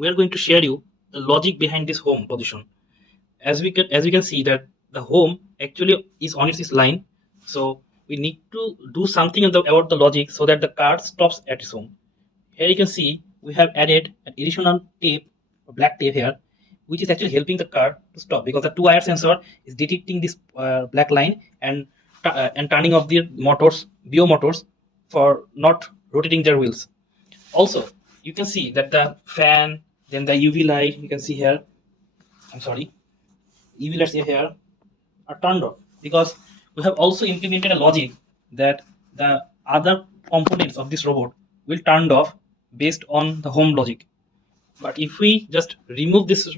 we are going to share you the logic behind this home position. As we can see that the home actually is on its line, so we need to do something about the logic so that the car stops at its home. Here you can see we have added an additional tape, black tape here, which is actually helping the car to stop because the 2-wire sensor is detecting this black line and turning off the motors, BO motors, for not rotating their wheels. Also, you can see that the fan, then the UV light, you can see here, I'm sorry, UV lights here are turned off because we have also implemented a logic that the other components of this robot will turned off based on the home logic. But if we just remove this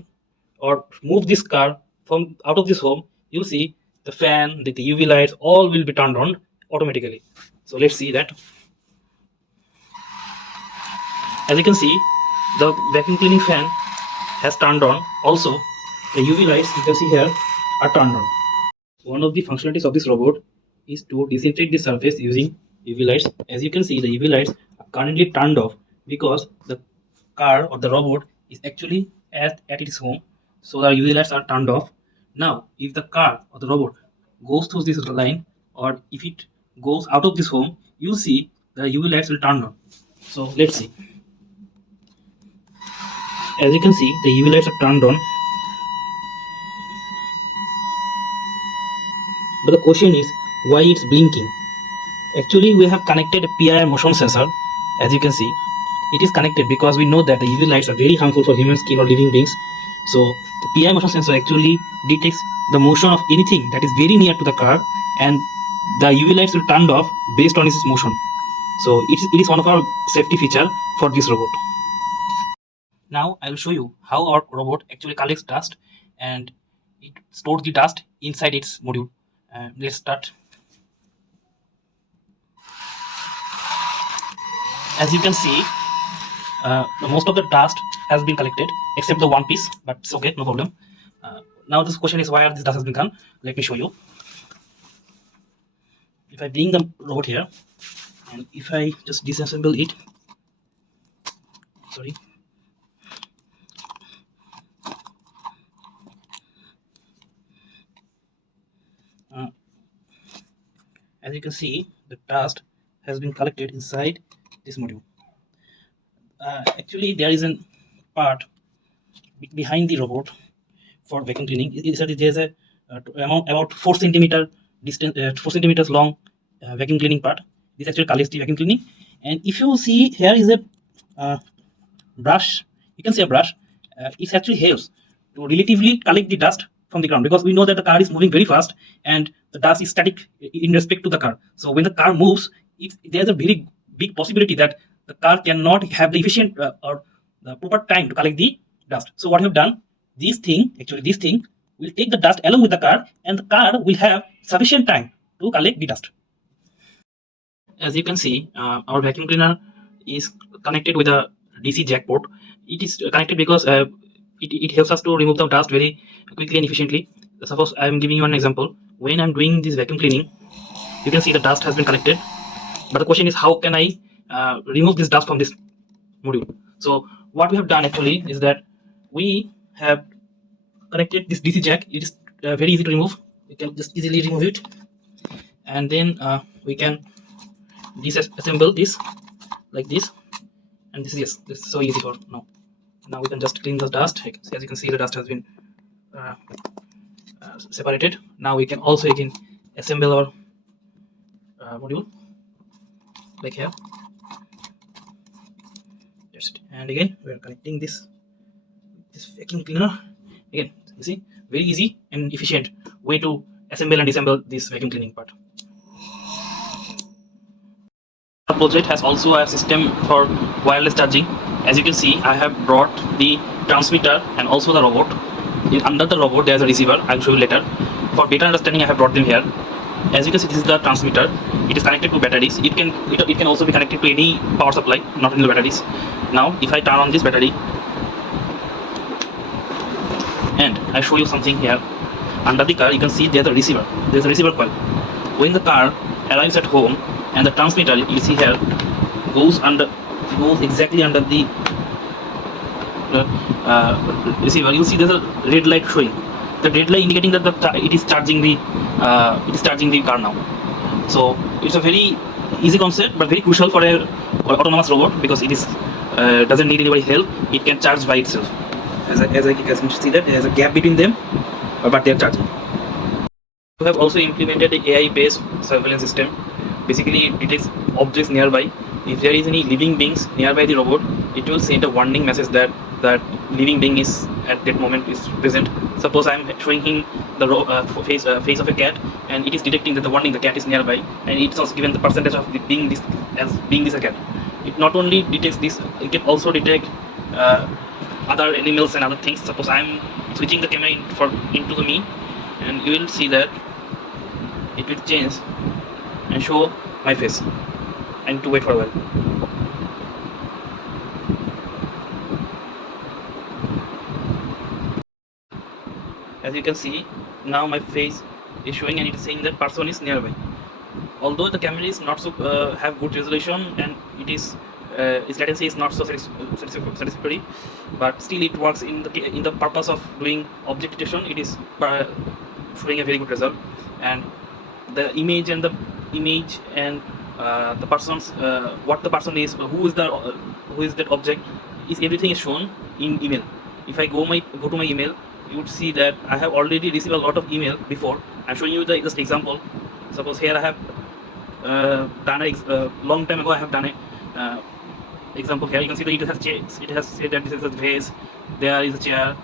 or move this car from out of this home, you'll see the fan, the UV lights, all will be turned on automatically. So let's see that. As you can see, the vacuum cleaning fan has turned on. Also, the UV lights you can see here are turned on. One of the functionalities of this robot is to disinfect the surface using UV lights. As you can see, the UV lights are currently turned off because the car or the robot is actually at its home, so the UV lights are turned off. Now, if the car or the robot goes through this line, or if it goes out of this home, you see the UV lights will turn on. So let's see. As you can see, the UV lights are turned on. But the question is why it's blinking. Actually, we have connected a PIR motion sensor. As you can see, it is connected because we know that the UV lights are very harmful for human skin or living beings. So the PIR motion sensor actually detects the motion of anything that is very near to the car, and the UV lights will turn off based on its motion. So it is one of our safety feature for this robot. Now I will show you how our robot actually collects dust and it stores the dust inside its module. Let's start. As you can see, most of the dust has been collected except the one piece, but it's okay, no problem. Now this question is why this dust has been done. Let me show you. If I bring the robot here and if I just disassemble it, sorry. As you can see, the dust has been collected inside this module. Actually, there is a part behind the robot for vacuum cleaning. There's a amount about 4 centimeter distance, 4 centimeters long vacuum cleaning part. This actually collects the vacuum cleaning. And if you see, here is a brush. You can see a brush. It actually helps to relatively collect the dust from the ground because we know that the car is moving very fast and the dust is static in respect to the car. So when the car moves, there's a very big possibility that the car cannot have the efficient or the proper time to collect the dust. So what we have done, this thing will take the dust along with the car, and the car will have sufficient time to collect the dust. As you can see, our vacuum cleaner is connected with a DC jack port. It is connected because it helps us to remove the dust very quickly and efficiently. Suppose I am giving you an example. When I'm doing this vacuum cleaning, you can see the dust has been collected. But the question is, how can I remove this dust from this module? So what we have done actually is that we have connected this DC jack. It is very easy to remove. We can just easily remove it, and then we can disassemble this like this. And this is so easy for now. Now we can just clean the dust. As you can see, the dust has been separated. Now we can also again assemble our module like here. Just and again we are connecting this vacuum cleaner. Again, you see, very easy and efficient way to assemble and disassemble this vacuum cleaning part. The project has also a system for wireless charging. As you can see, I have brought the transmitter and also the robot. Under the robot there is a receiver. I'll show you later. For better understanding, I have brought them here. As you can see, this is the transmitter. It is connected to batteries. It can also be connected to any power supply, not only the batteries. Now if I turn on this battery and I show you something here, under the car you can see there's a receiver. There's a receiver coil. When the car arrives at home, and the transmitter you see here goes exactly under the receiver, you'll see there's a red light showing. The red light indicating that it is charging the car now. So it's a very easy concept, but very crucial for a autonomous robot, because it is doesn't need anybody help. It can charge by itself. As I can see that there is a gap between them, but they are charging. We have also implemented an AI-based surveillance system. Basically, it detects objects nearby. If there is any living beings nearby the robot, it will send a warning message that living being is at that moment is present. Suppose I am showing him the face of a cat, and it is detecting that the cat is nearby, and it's also given the percentage of being this a cat. It not only detects this, it can also detect other animals and other things. Suppose I am switching the camera into the me, and you will see that it will change and show my face. I need to wait for a while. As you can see, now my face is showing and it is saying that person is nearby. Although the camera is not so have good resolution, and its latency is not so satisfactory, but still it works in the purpose of doing object detection. It is showing a very good result, and the image and the person's what the person is, who is that object, is everything is shown in email. If I go to my email, you would see that I have already received a lot of email before. I'm showing you the just example. Suppose here I have done a long time ago. I have done a example here. You can see that it has said that this is a vase, there is a chair.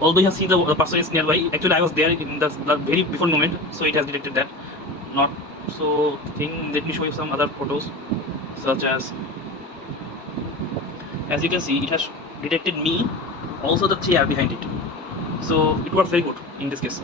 Although you have seen the person is nearby, actually I was there in the very before moment, so it has detected that. Not so thing. Let me show you some other photos, such as you can see, it has detected me, also the chair behind it. So it works very good in this case.